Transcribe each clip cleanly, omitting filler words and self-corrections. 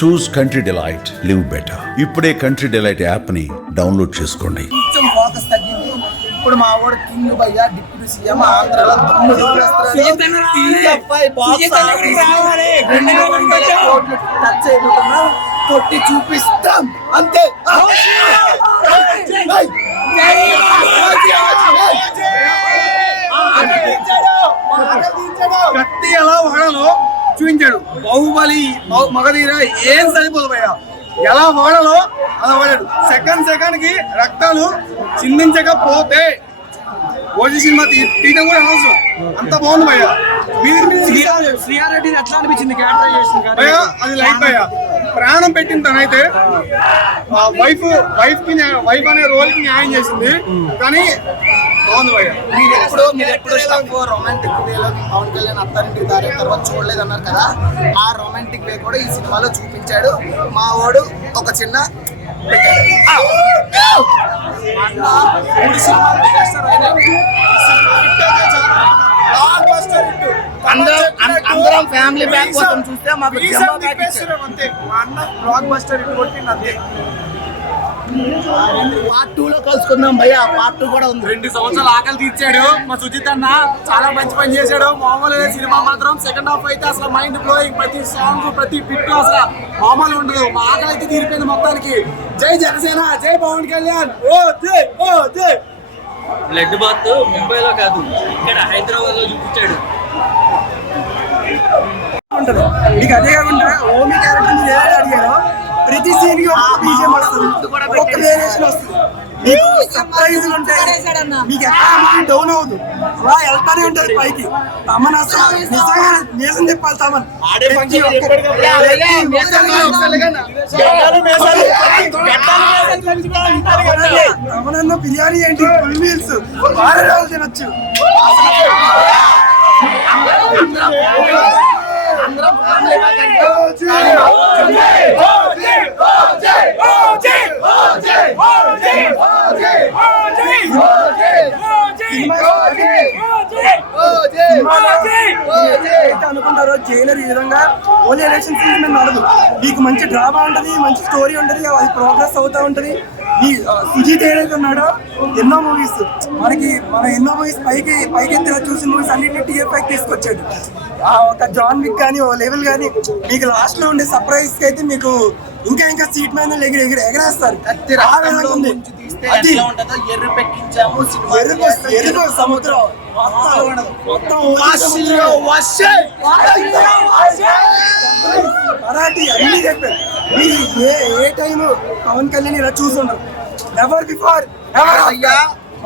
చూస్ country delight, live better. ఇప్పుడే country delight app ని download చేసుకోండి. కొంచెం ఫోకస్ తగ్గింది. ఇప్పుడు మా వాడు కింగ్ భయ్యా డిప్యూటీ సీఎం ఆంధ్రలో టచ్ అయిపోతున్నా కొట్టి చూపిస్తాం అంతే. కత్తి ఎలా వాడాలో చూపించాడు. బాహుబలి మగధీర ఏం సరిపోదు భయ్యా, ఎలా వాడాలో అలా వాడాడు. సెకండ్ కి రక్తాలు చిందించకపోతే ఓజీ సినిమా తీయడం కూడా అనవసరం. అంత బాగుంది భయ్యా. శ్రీయారెడ్డి ఎట్లా అనిపించింది క్యారెక్టరైజేషన్? భయ్యా అది లైఫ్ భయ్యా, ప్రాణం పెట్టిన తనైతే వైఫ్ అనే రోల్ కి న్యాయం చేసింది. కానీ బాగుంది భయ్యా. మీరు ఎప్పుడు రొమాంటిక్ వేలో పవన్ కళ్యాణ్ అత్తారింటికి దారి తర్వాత చూడలేదు అన్నారు కదా, ఆ రొమాంటిక్ వే కూడా ఈ సినిమాలో చూపించాడు. మా వాడు ఒక చిన్న అందరం ఫ్యామిలీ బ్యాక్ కోసం చూస్తే మాకు అంతే. మా అన్న బ్లాక్ బస్టర్ హిట్ కొట్టింది అంతే. పార్ట్ 2 లో కలుసుకుందాం భయ్యా. పార్ట్ 2 కూడా ఉంది. 2 సంవత్సరాలు ఆకలి తీర్చాడు మా సుజిత్ అన్న. చాలా మంచి పని చేశాడు. మామూలు సినిమా మాత్రం సెకండ్ హాఫ్ అయితే అసలు మైండ్ బ్లోయింగ్. ప్రతి సాంగ్ ప్రతి బిట్ అసలు మామూలు ఉండదు. మా ఆకలి అయితే తీరిపోయింది మొత్తానికి. జై జనసేన, జై పవన్ కళ్యాణ్. ఓ జై, ఓ జై. బ్లడ్ బాత్ ముంబైలో కాదు, ఇక్కడ హైదరాబాద్ లో చూపించాడు. మీకు అదే కాకుండా ఓమి క్యారెక్టర్ మీరు ఏదైనా అడిగారో ప్రతి సీన్ కి ఒక బీజిఎం వస్తుంది, ఒక వేరియేషన్ వస్తుంది. మీకు సర్ప్రైజ్లు ఉంటాయి. మీకు ఎక్కడ డౌన్ అవ్వదు, అలా వెళ్తానే ఉంటది పైకి. తమన్ అసలు నిజంగా నేసం చెప్పాలి. తమన్ తమనన్న బిర్యానీ ఏంటి, ఫుల్ మీల్స్ వారం రోజులు తినొచ్చు. అనుకుంటారో జైలర్ ఈ విధంగా ఓన్లీ ఎలక్షన్ సీజన్ మీద నడదు. మీకు మంచి డ్రామా ఉంటది, మంచి స్టోరీ ఉంటది, అది ప్రోగ్రెస్ అవుతా ఉంటది. ఈ సుజిత్ ఏదైతే ఉన్నాడో ఎన్నో మూవీస్ మన ఎన్నో మూవీస్ పైకెత్తిలా చూసిన మూవీస్ అన్నింటినీ టీఎఫ్ఐకి తీసుకొచ్చాడు. ఒక జాన్ విక్ కానీ ఓ లెవెల్ కానీ మీకు లాస్ట్ లో ఉండే సర్ప్రైజ్ కి అయితే మీకు ఇంకా సీట్ మీద ఎగరేస్తారు. ఎరుపు సముద్రం మరాఠీ అన్ని చెప్పారు. మీరు ఏ టైం పవన్ కళ్యాణ్ ఇలా చూస్తున్నారు. ఎవర్ బిఫోర్ అయ్యా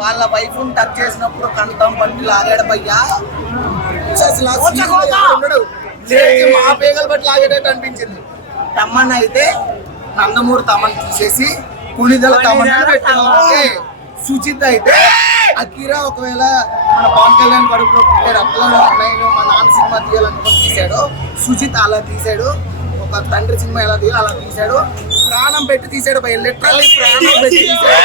వాళ్ళ వైఫ్ టచ్ చేసినప్పుడు కంఠం పట్టి లాగాడు భయ్యా. మా పేగలు బట్టి లాగేటట్టు అనిపించింది. తమ్మన్ అయితే నందమూరి తమ్మన్ తీసేసి పులిదల తమ్మన్ పెట్టాను. సుచిత్ అయితే అకీరా ఒకవేళ మన పవన్ కళ్యాణ్ కడుపులో అట్లా నేను మా నాన్న సినిమా తీయాలనుకుని తీశాడు. సుచిత్ అలా తీశాడు. ఒక తండ్రి సినిమా ఎలా తీయాలి అలా తీశాడు. ప్రాణం పెట్టి తీశాడు భయ, లిటరల్లీ ప్రాణం పెట్టి తీశాడు.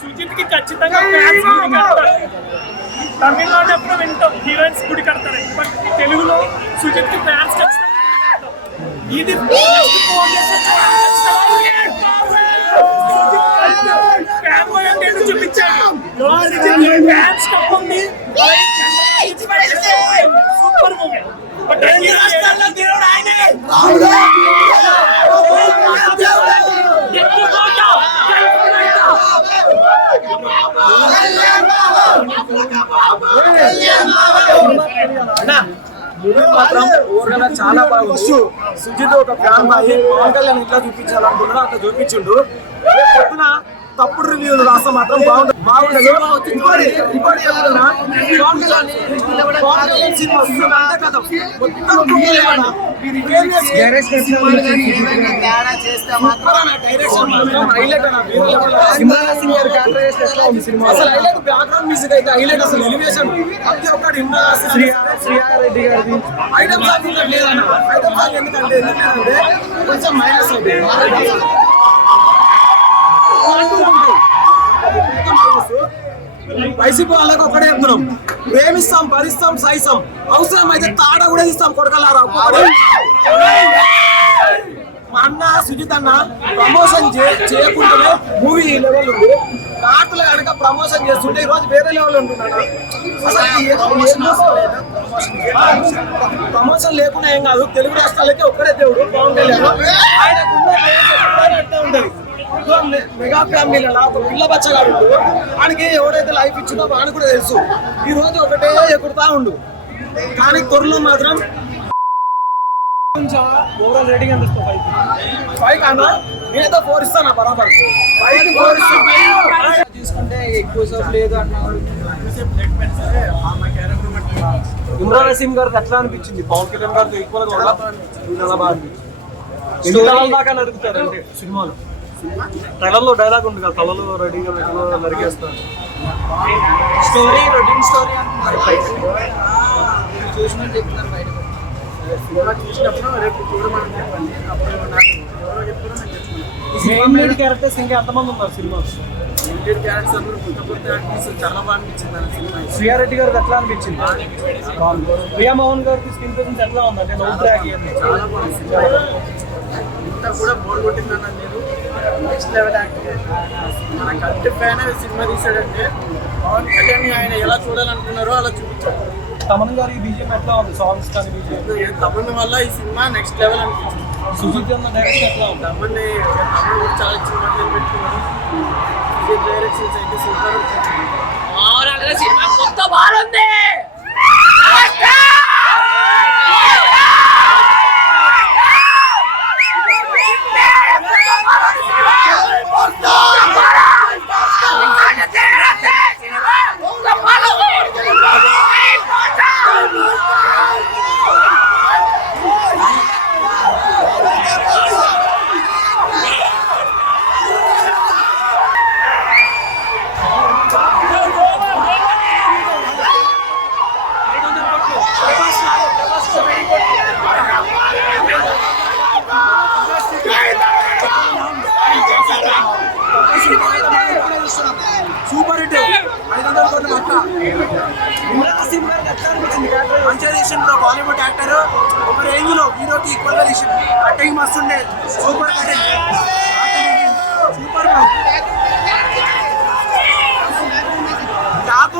సుజిత్ కి ఖచ్చితంగా తమిళనాడు ఎప్పుడు వింటాం హీరోయిన్స్ గుడి కడతారు, బట్ తెలుగులో సుజిత్ కి ఫ్యాన్స్ ఖచ్చితంగా ఇది చూపించాడు. Super movie. బట్ చాలా బాగుంది. సుజిత్ ఒక ఫ్యాన్ బాయ్ పవన్ కళ్యాణ్ ఇట్లా చూపించాలనుకున్నాడు, అట్లా చూపించిండు. పొద్దున తప్పుడు రివ్యూలు రాస్తే మాత్రం బాగుండదు. ఇంకోటి చెప్తున్నా, పవన్ కళ్యాణ్ సినిమా వస్తుందంటే కదా మొత్తం కుమ్మేలేమన్నా. తేడా చేస్తే మాత్రం డైరెక్షన్ మాత్రం హైలైట్ అన్న. ఇమ్రాన్ హసీమ్ గారి క్యారెక్టర్ ఎట్లా ఉంది సినిమా? అసలు హైలైట్ బ్యాక్గ్రౌండ్ మ్యూజిక్ అయితే హైలైట్. అసలు ఎలివేషన్ ప్రతి ఒక్కటి ఇమ్రాన్ హసీమ్ శ్రీయారెడ్డి గారిది ఐటమ్ సాంగ్ ఇంకా లేదన్న. ఐటమ్ సాంగ్ ఎందుకంటే కొంచెం మైనస్ అవుతుంది. వైసీపీ వాళ్ళకి ఒకటే చెప్తున్నాం, ప్రేమిస్తాం, భరిస్తాం, సహిస్తాం, అవసరం అయితే తాడ కూడా ఇస్తాం కొడకలారా. మా అన్న సుజిత్ అన్న ప్రమోషన్ చేయకుండానే మూవీ లెవెల్ ఉంది. నాటులు కనుక ప్రమోషన్ చేస్తుంటే ఈ రోజు వేరే లెవెల్ ఉంటున్నాడు. ప్రమోషన్ లేకుండా ఏం కాదు. తెలుగు రాష్ట్రాలకి ఒక్కడే దేవుడు పవన్ కళ్యాణ్. ఆయనకున్న ఉంటది. మెగా ఫ్యామిలీలో ఒక పిల్ల బచ్చగాడు వాడికి ఎవరైతే లైఫ్ ఇచ్చిందో వాడికి కూడా తెలుసు. ఈ రోజు ఒకటే ఎగురుతా ఉండు. కానీ త్వరలో మాత్రం ఓవరాల్ రేటింగ్ ఎంత ఇస్తావు? 5 అన్నా. నేనైతే 4 ఇస్తాను బరాబర్. 4 తీసుకుంటే ఎక్కువ సేపు లేదు అన్నాడు. ఇమ్రాన్ హసీమ్ గారికి ఎట్లా అనిపించింది? పవన్ కళ్యాణ్ గారికి ఈక్వల్ గా చాలా బాగా అనిపించింది. ఎన్ని తలల దాకా నరుకుతారు అంటే సినిమాలో తలలో డైలాగ్ ఉంది కదా, తలలో రెడీగా నరికేస్తారు. స్టోరీ రొటీన్ స్టోరీ అంటున్నారు. చూసినట్టు చెప్తున్నారు బయట. సినిమా చూసినప్పుడు రేపు చూడమని చెప్పండి. అప్పుడు నాకు ఎవరో చెప్తారో నేను చెప్తున్నాను. మెయిన్ క్యారెక్టర్స్ ఇంకా ఎంతమంది ఉన్నారు సినిమా? మెయిన్ క్యారెక్టర్స్ అందరూ కొత్త యాక్టర్స్ చాలా బాగా అనిపించింది అన్న సినిమా. శ్రీయారెడ్డి గారికి ఎట్లా అనిపించింది? ప్రియా మోహన్ గారికి స్క్రీన్ ప్రెజెన్స్ ఎట్లా ఉంది? అంటే నో ట్రాక్ చాలా బాగుంది. ఇంత కూడా బోర్ కొట్టిందన్న లేదు. Next level acting. మన కంటి ఫ్యాన్ సినిమా తీసాడంటే పవన్ కళ్యాణ్ ఆయన ఎలా చూడాలనుకున్నారో అలా చూపించాడు. తమన్ గారి బీజేపీ ఎట్లా ఉంది? సాంగ్స్ కానీ బీజేపీ తమన్ వల్ల ఈ సినిమా నెక్స్ట్ లెవెల్ అనిపించింది. సుజిత్ అన్న డైరెక్షన్ ఎట్లా ఉంది? తమన్ చాలా చిన్న పెట్టుకున్నారు. సుజిత్ డైరెక్షన్స్ అయితే సూపర్. సినిమా కొత్త బాగుంది. Super hit. 500 కోట్ల అక్క. ఇమ్రాన్ హసీమ్ గారికి ఎట్లా అనిపించింది? మంచిగా చేసిన బాలీవుడ్ యాక్టర్ ఒక రేంజ్ లో హీరోకి ఈక్వల్ గా తీసి కటింగ్ మస్తు ఉండే. Super cutting, super.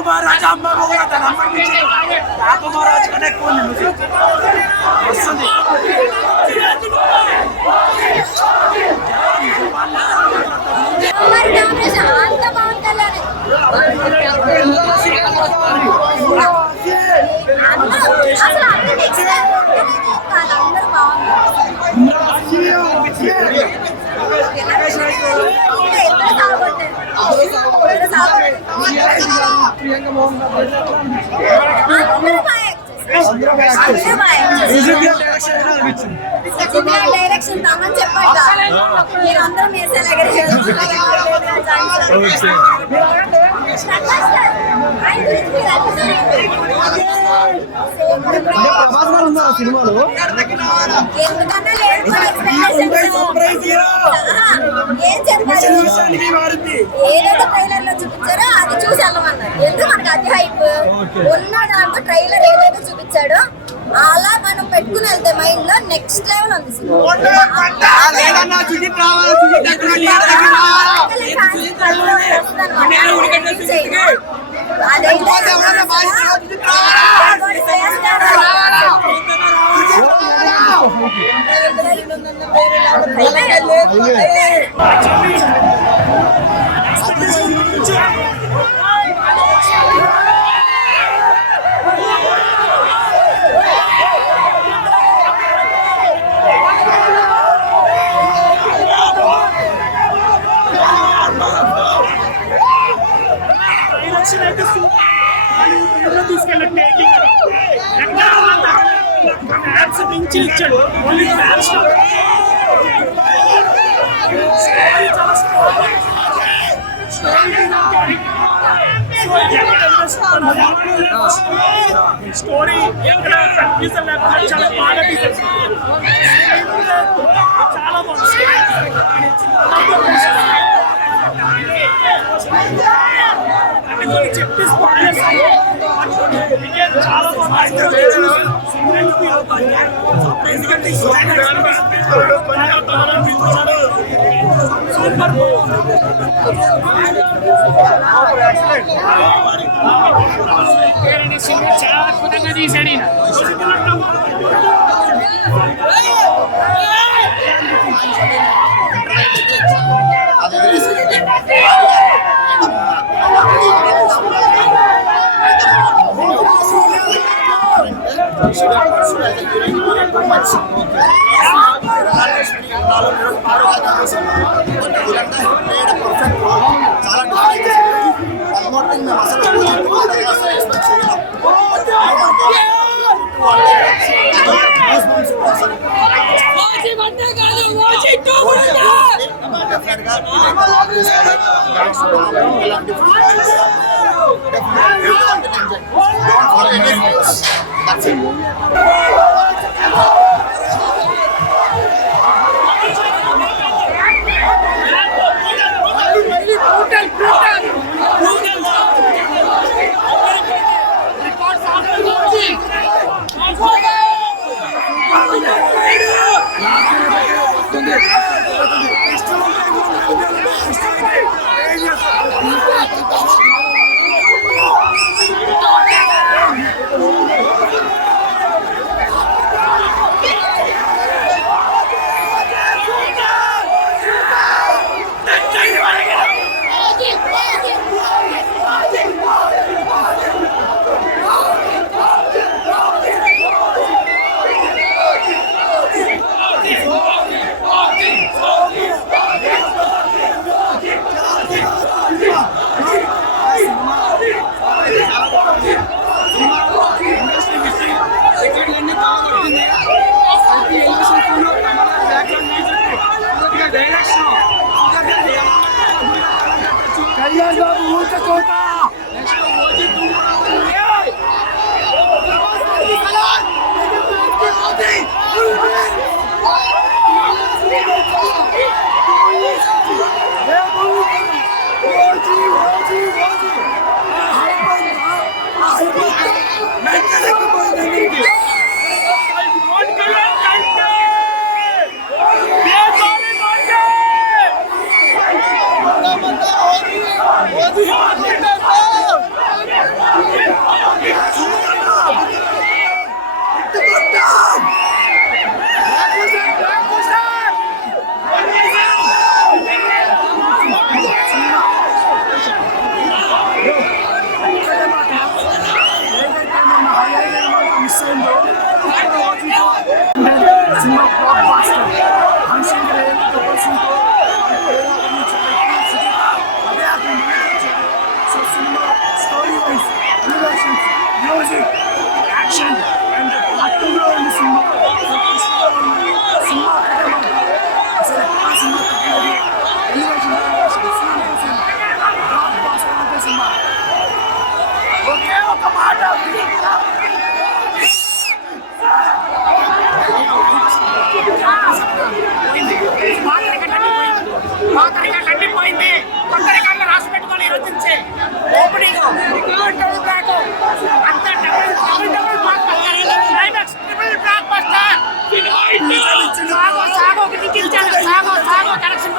మహారాజ్ అమ్మ కూడా తన అనిపించింది. మహారాజ్ కన్నా ఎక్కువ ఉంది మ్యూజిక్ వస్తుంది. ప్రియాంక మోహన్ డైరెక్షన్ తమని చెప్పండి. మీరు అందరూ ప్రభాస్ గారు ఉన్నారు సినిమాలో. ఎందుకన్నా లేదు ఏం చెప్పారు? ఏదైతే ట్రైలర్ లో చూపించారో అది చూసి వెళ్ళమన్నారు. ఎందుకు మనకు అది హైప్ ఉన్న దాంట్లో ట్రైలర్ ఏదైతే చూపించాడో అలా మనం పెట్టుకుని వెళ్తే మైండ్ లో నెక్స్ట్ లెవెల్ ఉంది మించి ఇచ్చాడు. ఓన్లీ ఫ్యాన్స్ చాలా స్టోరీ ఎక్కడ కన్ఫ్యూజన్ లేకుండా చాలా బాగా తీశారు. చాలా బాగుంది. అంటే కొన్ని చెప్పి స్పాయిలర్స్ చాలా బాగుంది. సూపర్ చాలా అద్భుతంగా తీశాడు ఈయన. పోయింది. కొత్త రికార్డులు రాసి పెట్టుకొని రచించే ఓపెనింగ్ అంతా double climax triple block buster. Sago connection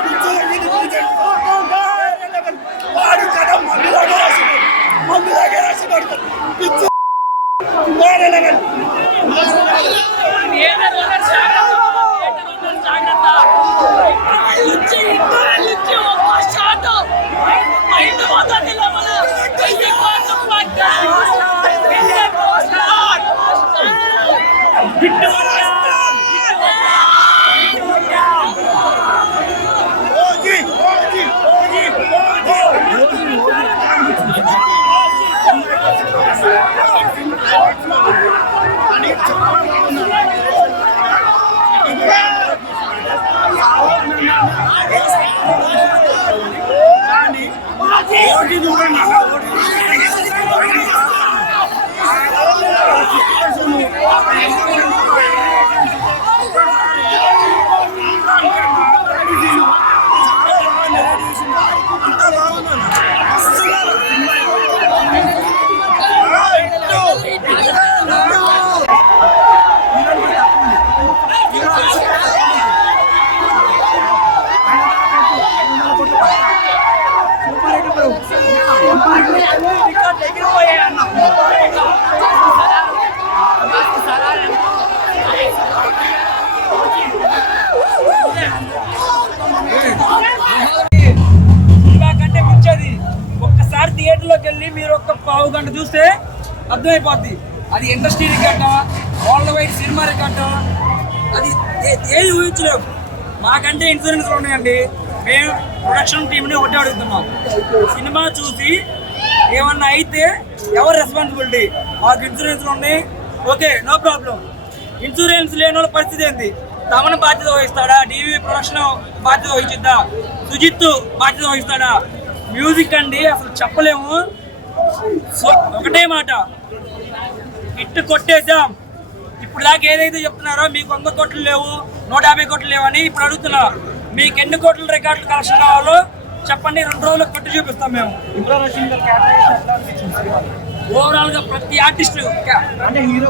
OT చూడండి సినిమా కంటే మించేది. ఒక్కసారి థియేటర్లోకి వెళ్ళి మీరు ఒక్క పావు గంట చూస్తే అర్థమైపోద్ది. అది ఇండస్ట్రీ రికార్డా, వరల్డ్ వైడ్ సినిమా రికార్డా, అది ఏది ఊహించలేవు. మాకంటే ఇన్సూరెన్స్లు ఉన్నాయండి. మేము ప్రొడక్షన్ టీంని ఒకటి అడుగుతున్నాం, సినిమా చూసి ఏమన్నా అయితే ఎవరు రెస్పాన్సిబిలిటీ? మాకు ఇన్సూరెన్స్లు ఉన్నాయి, ఓకే, నో ప్రాబ్లం. ఇన్సూరెన్స్ లేని వాళ్ళ పరిస్థితి ఏంది? తమను బాధ్యత వహిస్తాడా? డివి ప్రొడక్షన్ బాధ్యత వహించిద్దా? సుజిత్ బాధ్యత వహిస్తాడా? మ్యూజిక్ అండి అసలు చెప్పలేము. ఒకటే మాట, హిట్ కొట్టేసాం. ఇప్పుడు దాకా ఏదైతే చెప్తున్నారో మీకు 100 కోట్లు లేవు, 150 కోట్లు లేవు అని ఇప్పుడు అడుగుతున్నా. మీకు ఎన్ని కోట్ల రికార్డులు కలెక్షన్ కావాలో చెప్పండి, 2 రోజులకు కొట్టి చూపిస్తాం మేము. ఓవరాల్ గా ప్రతి ఆర్టిస్ట్ అంటే హీరో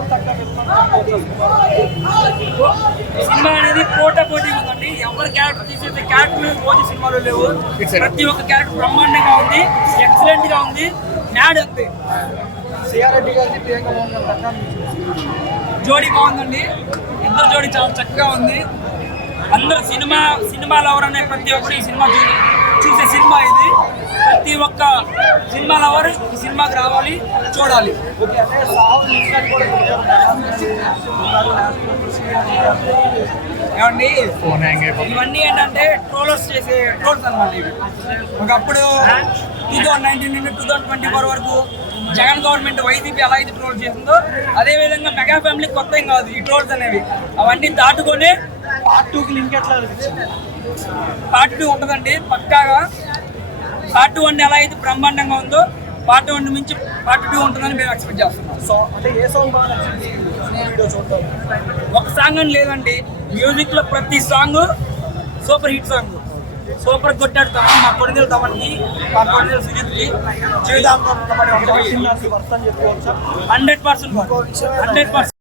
సినిమా అనేది పోటీ ఉందండి. ఎవరి క్యారెక్టర్ తీసేది క్యారెక్టర్ పోటీ సినిమాలో లేవు. ప్రతి ఒక్క క్యారెక్టర్ బ్రహ్మాండంగా ఉంది, ఎక్సలెంట్ గా ఉంది. నాడ్ అంతే. జోడీ బాగుందండి, ఇద్దరు జోడీ చాలా చక్కగా ఉంది. అందరూ సినిమాలు ఎవరనే ప్రతి ఒక్కరు ఈ సినిమా చూసే సినిమా ఇది. ప్రతి ఒక్క సినిమాలు ఎవరు ఈ సినిమాకి రావాలి, చూడాలి. ఏమండి ఇవన్నీ ఏంటంటే ట్రోలర్స్ చేసే ట్రోల్స్ అనమాట. ఇవి ఒకప్పుడు 2019 నుండి 2024 వరకు జగన్ గవర్నమెంట్ వైసీపీ ఎలా అయితే ట్రోల్ చేసిందో అదేవిధంగా మెగా ఫ్యామిలీ కొత్త ఏం కాదు ఈ ట్రోల్స్ అనేవి. అవన్నీ దాటుకొని పార్ట్ 2కి లింక్ ఎట్లా పార్ట్ 2 ఉంటుందండి పక్కాగా. పార్ట్ 1 ఎలా అయితే బ్రహ్మాండంగా ఉందో పార్ట్ 1 మించి పార్ట్ 2 ఉంటుందని మేము ఎక్స్పెక్ట్ చేస్తున్నాం. ఒక సాంగ్ అని లేదండి, మ్యూజిక్ లో ప్రతి song super hit song. Super కొట్టాడు తమన్, మా కొడుకులు తమన్కి, మా కొడుకులు సుజిత్కి 100%.